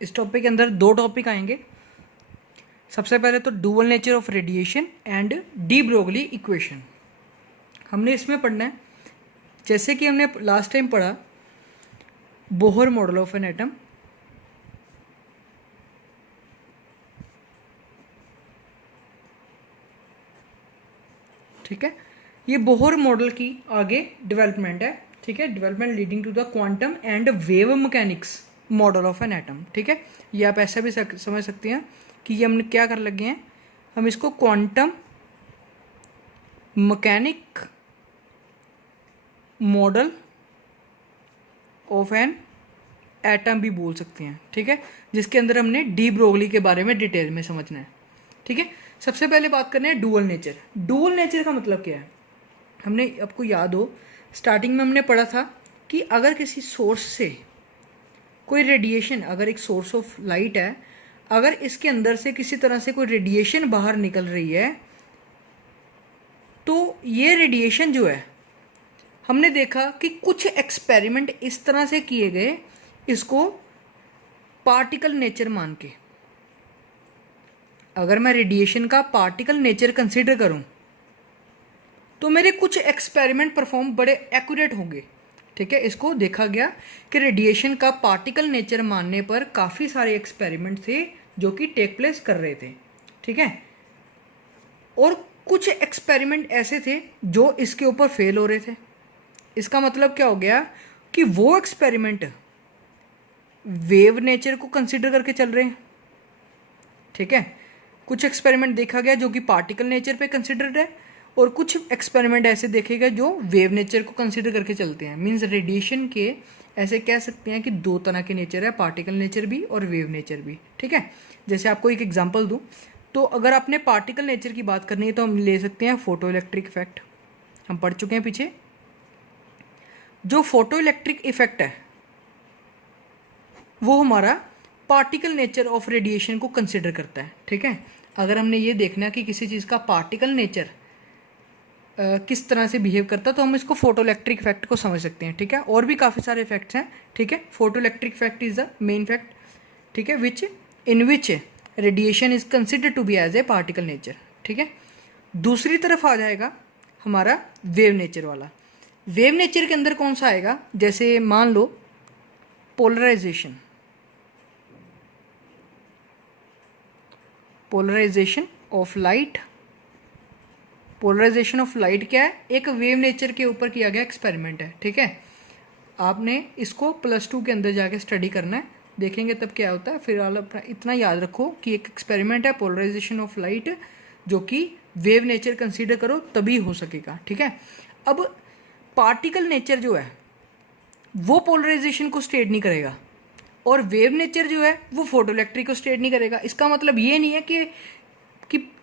इस टॉपिक के अंदर दो टॉपिक आएंगे। सबसे पहले तो dual nature of radiation and de Broglie equation हमने इसमें पढ़ना है। जैसे कि हमने लास्ट टाइम पढ़ा Bohr model of an atom, ठीक है। ये बोहर मॉडल की आगे डेवलपमेंट है, ठीक है। Development leading to the quantum and wave mechanics model of an atom, ठीक है। ये आप ऐसा भी समझ सकते हैं कि ये हमने क्या कर लगे हैं, हम इसको quantum mechanic model of an atom भी बोल सकते हैं, ठीक है। जिसके अंदर हमने डी ब्रोगली के बारे में डिटेल में समझना है, ठीक है। सबसे पहले बात करते हैं डुअल नेचर। डुअल नेचर का मतलब क्या है, हमने आपको याद हो स्टार्टिंग में हमने पढ़ा था कि अगर किसी सोर्स से कोई रेडिएशन, अगर एक सोर्स ऑफ लाइट है, अगर इसके अंदर से किसी तरह से कोई रेडिएशन बाहर निकल रही है, तो ये रेडिएशन जो है, हमने देखा कि कुछ एक्सपेरिमेंट इस तरह से किए गए इसको पार्टिकल नेचर मान के। अगर मैं रेडिएशन का पार्टिकल नेचर कंसीडर करूं तो मेरे कुछ एक्सपेरिमेंट परफॉर्म बड़े एक्यूरेट होंगे, ठीक है। इसको देखा गया कि रेडिएशन का पार्टिकल नेचर मानने पर काफ़ी सारे एक्सपेरिमेंट थे जो कि टेक प्लेस कर रहे थे, ठीक है। और कुछ एक्सपेरिमेंट ऐसे थे जो इसके ऊपर फेल हो रहे थे। इसका मतलब क्या हो गया कि वो एक्सपेरिमेंट वेव नेचर को कंसीडर करके चल रहे हैं, ठीक है। कुछ एक्सपेरिमेंट देखा गया जो कि पार्टिकल नेचर पे कंसिडर्ड है, और कुछ एक्सपेरिमेंट ऐसे देखे गए जो वेव नेचर को कंसीडर करके चलते हैं। मींस रेडिएशन के ऐसे कह सकते हैं कि दो तरह के नेचर है, पार्टिकल नेचर भी और वेव नेचर भी, ठीक है। जैसे आपको एक एग्जांपल दूं तो अगर आपने पार्टिकल नेचर की बात करनी है तो हम ले सकते हैं फोटो इलेक्ट्रिक इफेक्ट, हम पढ़ चुके हैं पीछे। जो फोटो इलेक्ट्रिक इफेक्ट है वो हमारा पार्टिकल नेचर ऑफ रेडिएशन को कंसिडर करता है, ठीक है। अगर हमने ये देखना कि किसी चीज़ का पार्टिकल नेचर किस तरह से बिहेव करता है तो हम इसको फोटो इलेक्ट्रिक इफेक्ट को समझ सकते हैं, ठीक है। और भी काफ़ी सारे इफेक्ट्स हैं, ठीक है। Photo electric effect is the main fact, ठीक है, which in which radiation is consider to be as a particle nature, ठीक है। दूसरी तरफ आ जाएगा हमारा वेव नेचर वाला। वेव नेचर के अंदर कौन सा आएगा, जैसे मान लो polarisation. Polarisation of light, polarisation of light क्या है, एक वेव नेचर के ऊपर किया गया एक्सपेरिमेंट है, ठीक है। आपने इसको +2 के अंदर जाके स्टडी करना है, देखेंगे तब क्या होता है। फिलहाल अपना इतना याद रखो कि एक एक्सपेरिमेंट है पोलराइजेशन ऑफ लाइट जो कि वेव नेचर कंसीडर करो तभी हो सकेगा, ठीक है। अब पार्टिकल नेचर जो है वो पोलराइजेशन को स्टेट नहीं करेगा, और वेव नेचर जो है वो फोटो इलेक्ट्रिक को स्टेट नहीं करेगा। इसका मतलब ये नहीं है कि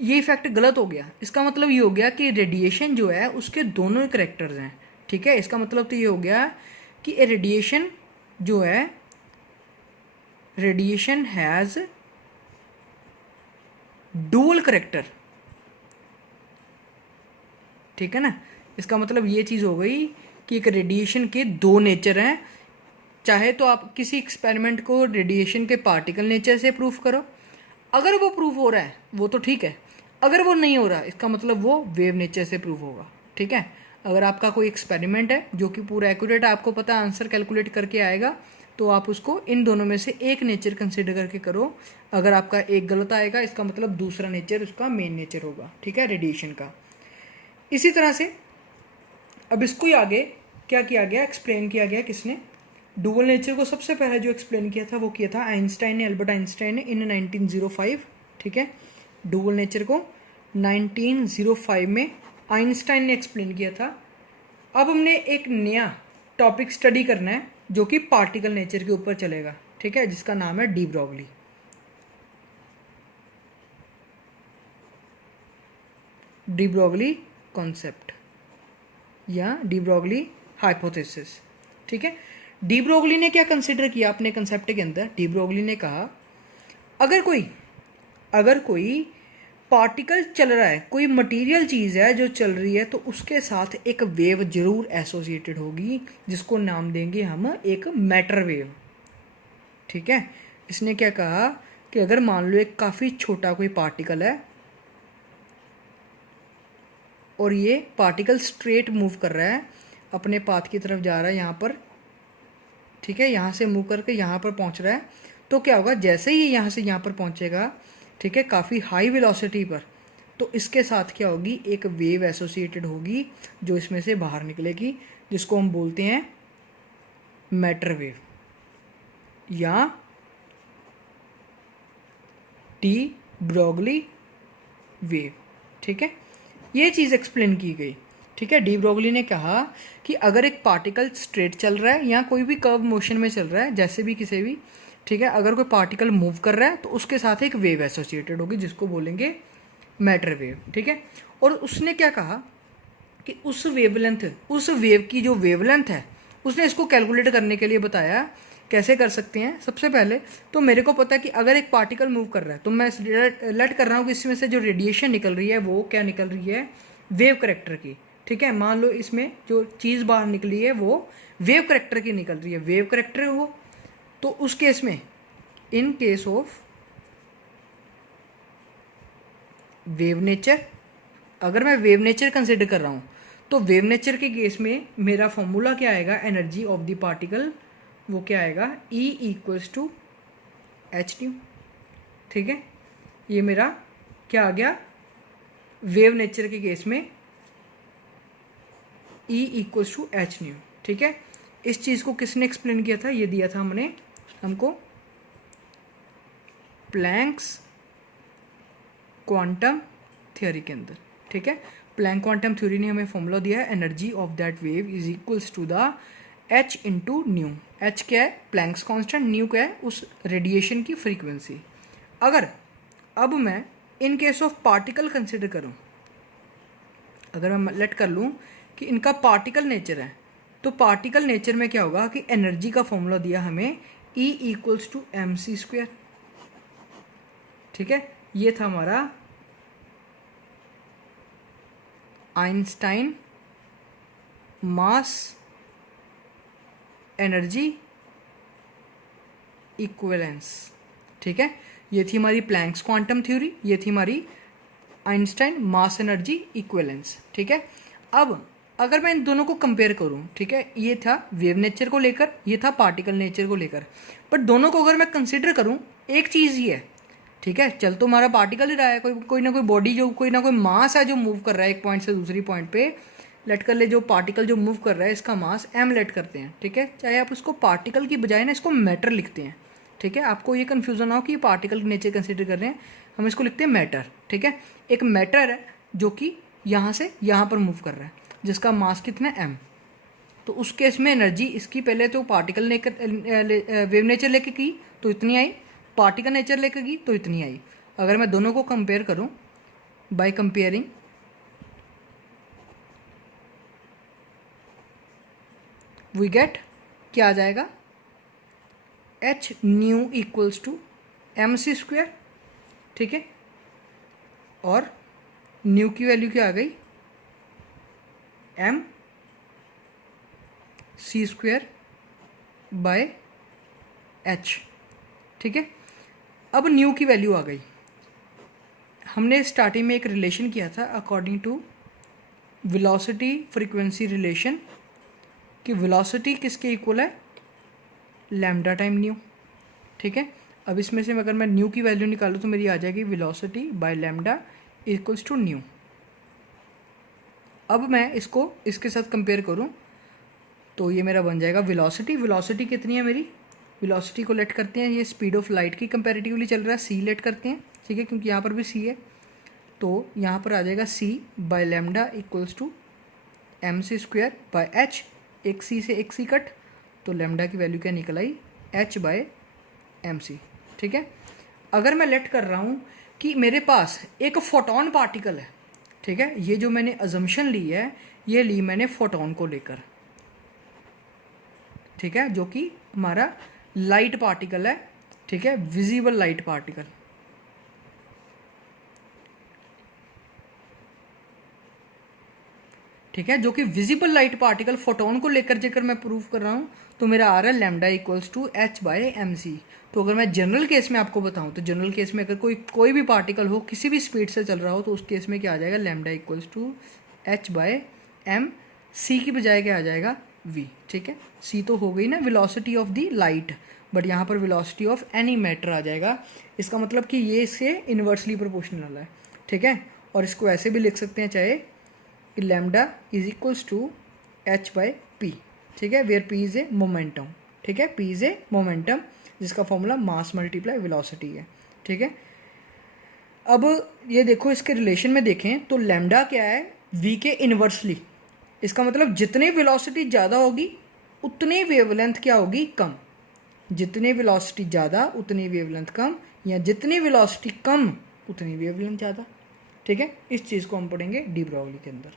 ये इफेक्ट गलत हो गया। इसका मतलब ये हो गया कि रेडिएशन जो है उसके दोनों ही करेक्टर्स हैं, ठीक है। इसका मतलब तो ये हो गया कि रेडिएशन जो है, रेडिएशन हैज़ डुअल करेक्टर, ठीक है ना। इसका मतलब ये चीज़ हो गई कि एक रेडिएशन के दो नेचर हैं। चाहे तो आप किसी एक्सपेरिमेंट को रेडिएशन के पार्टिकल नेचर से प्रूफ करो, अगर वो प्रूफ हो रहा है वो तो ठीक है, अगर वो नहीं हो रहा इसका मतलब वो वेव नेचर से प्रूफ होगा, ठीक है। अगर आपका कोई एक्सपेरिमेंट है जो कि पूरा एक्यूरेट आपको पता आंसर कैलकुलेट करके आएगा, तो आप उसको इन दोनों में से एक नेचर कंसिडर करके करो। अगर आपका एक गलत आएगा इसका मतलब दूसरा नेचर उसका मेन नेचर होगा, ठीक है, रेडिएशन का। इसी तरह से अब इसको ही आगे क्या किया गया, एक्सप्लेन किया गया किसने, डुअल नेचर को सबसे पहले जो एक्सप्लेन किया था वो किया था आइंस्टाइन ने, एल्बर्ट आइंस्टाइन ने इन 1905, ठीक है। डुअल नेचर को 1905 में आइंस्टाइन ने एक्सप्लेन किया था। अब हमने एक नया टॉपिक स्टडी करना है जो कि पार्टिकल नेचर के ऊपर चलेगा, ठीक है, जिसका नाम है de Broglie. De Broglie concept या डी ब्रोगली हाइपोथेसिस, ठीक है। डी ब्रोगली ने क्या कंसिडर किया अपने कंसेप्ट के अंदर, डी ब्रोगली ने कहा अगर कोई पार्टिकल चल रहा है, कोई मटेरियल चीज़ है जो चल रही है, तो उसके साथ एक वेव जरूर एसोसिएटेड होगी जिसको नाम देंगे हम एक मैटर वेव, ठीक है। इसने क्या कहा कि अगर मान लो एक काफ़ी छोटा कोई पार्टिकल है और ये पार्टिकल स्ट्रेट मूव कर रहा है, अपने पाथ की तरफ जा रहा है यहाँ पर, ठीक है, यहाँ से मूव करके यहाँ पर पहुँच रहा है, तो क्या होगा, जैसे ही यहाँ से यहाँ पर पहुँचेगा, ठीक है, काफ़ी हाई वेलोसिटी पर, तो इसके साथ क्या होगी, एक वेव एसोसिएटेड होगी जो इसमें से बाहर निकलेगी, जिसको हम बोलते हैं मैटर वेव या डी ब्रोगली वेव। ठीक है, ये चीज़ एक्सप्लेन की गई। ठीक है, डी ब्रोगली ने कहा कि अगर एक पार्टिकल स्ट्रेट चल रहा है या कोई भी कर्व मोशन में चल रहा है, जैसे भी किसी भी, ठीक है, अगर कोई पार्टिकल मूव कर रहा है तो उसके साथ एक वेव एसोसिएटेड होगी जिसको बोलेंगे मैटर वेव। ठीक है, और उसने क्या कहा कि उस वेवलेंथ, उस वेव की जो वेवलेंथ है, उसने इसको कैलकुलेट करने के लिए बताया। कैसे कर सकते हैं, सबसे पहले तो मेरे को पता है कि अगर एक पार्टिकल मूव कर रहा है तो मैं लेट कर रहा हूँ कि इसमें से जो रेडिएशन निकल रही है वो क्या निकल रही है, वेव करेक्टर की। ठीक है, मान लो इसमें जो चीज़ बाहर निकली है वो वेव करेक्टर की निकल रही है, वेव करेक्टर हो, तो उस केस में, in case of wave nature, अगर मैं वेव नेचर कंसिडर कर रहा हूँ तो वेव नेचर के केस में मेरा फॉर्मूला क्या आएगा, एनर्जी ऑफ द पार्टिकल, वो क्या आएगा, E equals to H nu. ठीक है, ये मेरा क्या आ गया, वेव नेचर के केस में E equals to H nu. ठीक है, इस चीज़ को किसने एक्सप्लेन किया था, ये दिया था हमने हमको प्लैंक्स क्वांटम थ्योरी के अंदर। ठीक है, प्लैंक क्वांटम थ्योरी ने हमें फॉर्मूला दिया है, energy of that wave is equals to the H into nu. H क्या है, प्लैंक्स कांस्टेंट, न्यू क्या है, उस रेडिएशन की फ्रीक्वेंसी। अगर अब मैं in case of particle consider करूं, अगर मैं लेट कर लूं कि इनका पार्टिकल नेचर है, तो पार्टिकल नेचर में क्या होगा कि एनर्जी का फॉर्मूला दिया हमें E equals to M C square. ठीक है, ये था हमारा आइंस्टाइन मास एनर्जी इक्विवेलेंस। ठीक है, ये थी हमारी प्लैंक्स क्वांटम थ्योरी, ये थी हमारी आइंस्टाइन मास एनर्जी इक्विवेलेंस। ठीक है, अब अगर मैं इन दोनों को कंपेयर करूं, ठीक है, ये था वेव नेचर को लेकर, ये था पार्टिकल नेचर को लेकर, बट दोनों को अगर मैं कंसिडर करूं, एक चीज़ ही है। ठीक है, चल तो हमारा पार्टिकल ही रहा है, कोई ना कोई बॉडी, जो कोई ना कोई मास है जो मूव कर रहा है एक पॉइंट से दूसरी पॉइंट पे, लेट कर ले, जो पार्टिकल जो मूव कर रहा है इसका मास m लेट करते हैं। ठीक है, चाहे आप उसको पार्टिकल की बजाय ना इसको मैटर लिखते हैं। ठीक है, आपको ये कन्फ्यूजन ना हो कि ये पार्टिकल की नेचर कंसिडर कर रहे हैं, हम इसको लिखते हैं मैटर। ठीक है, एक मैटर है जो कि यहाँ से यहाँ पर मूव कर रहा है, जिसका मास कितना है m। तो उस केस में एनर्जी इसकी पहले तो पार्टिकल वेव नेचर लेके की तो इतनी आई, पार्टिकल नेचर लेके की तो इतनी आई। अगर मैं दोनों को कंपेयर करूं, बाय कंपेयरिंग वी गेट, क्या आ जाएगा, H nu equals to M C square. ठीक है, और न्यू की वैल्यू क्या आ गई, M C square by H. ठीक है, अब न्यू की वैल्यू आ गई। हमने स्टार्टिंग में एक रिलेशन किया था according to velocity frequency relation, कि वेलोसिटी किसके इक्वल है, लैम्डा टाइम न्यू। ठीक है, अब इसमें से अगर मैं न्यू की वैल्यू निकालूँ तो मेरी आ जाएगी velocity by lambda equals to nu. अब मैं इसको इसके साथ कंपेयर करूँ तो ये मेरा बन जाएगा वेलोसिटी। वेलोसिटी कितनी है मेरी, वेलोसिटी को लेट करते हैं, ये स्पीड ऑफ लाइट की कंपैरेटिवली चल रहा है, सी लेट करते हैं। ठीक है, क्योंकि यहाँ पर भी सी है, तो यहाँ पर आ जाएगा C by lambda equals to M C square by H, एक सी से एक सी कट, तो लैम्डा की वैल्यू क्या निकल आई, एच बाय एम सी। ठीक है, अगर मैं लेट कर रहा हूँ कि मेरे पास एक फोटोन पार्टिकल है, ठीक है, ये जो मैंने अजम्पशन ली है, ये ली मैंने फोटोन को लेकर, ठीक है, जो कि हमारा लाइट पार्टिकल है। ठीक है, विजिबल लाइट पार्टिकल। ठीक है, जो कि विजिबल लाइट पार्टिकल फोटोन को लेकर जेकर मैं प्रूव कर रहा हूँ तो मेरा आ रहा है लैम्डा इक्वल्स टू h/mc। तो अगर मैं जनरल केस में आपको बताऊँ तो जनरल केस में अगर कोई भी पार्टिकल हो किसी भी स्पीड से चल रहा हो तो उस केस में क्या आ जाएगा, लैम्डा इक्वल्स टू h/m, की बजाय क्या आ जाएगा, v। ठीक है, c तो हो गई ना velocity of the light, but यहाँ पर वेलोसिटी ऑफ एनी मैटर आ जाएगा। इसका मतलब कि ये इससे इन्वर्सली प्रोपोर्शनल है। ठीक है, और इसको ऐसे भी लिख सकते हैं चाहे कि lambda is equals to h/p। ठीक है, where p is a momentum. ठीक है, p इज ए मोमेंटम जिसका फॉर्मूला मास मल्टीप्लाई वेलोसिटी है। ठीक है, अब ये देखो इसके रिलेशन में देखें तो लैम्डा क्या है, v के इन्वर्सली। इसका मतलब जितनी वेलोसिटी ज़्यादा होगी उतनी वेवलेंथ क्या होगी, कम। जितनी वेलोसिटी ज़्यादा उतनी वेवलेंथ कम, या जितनी वेलोसिटी कम उतनी वेवलेंथ ज़्यादा। ठीक है, इस चीज़ को हम पढ़ेंगे डी ब्रॉगली के अंदर।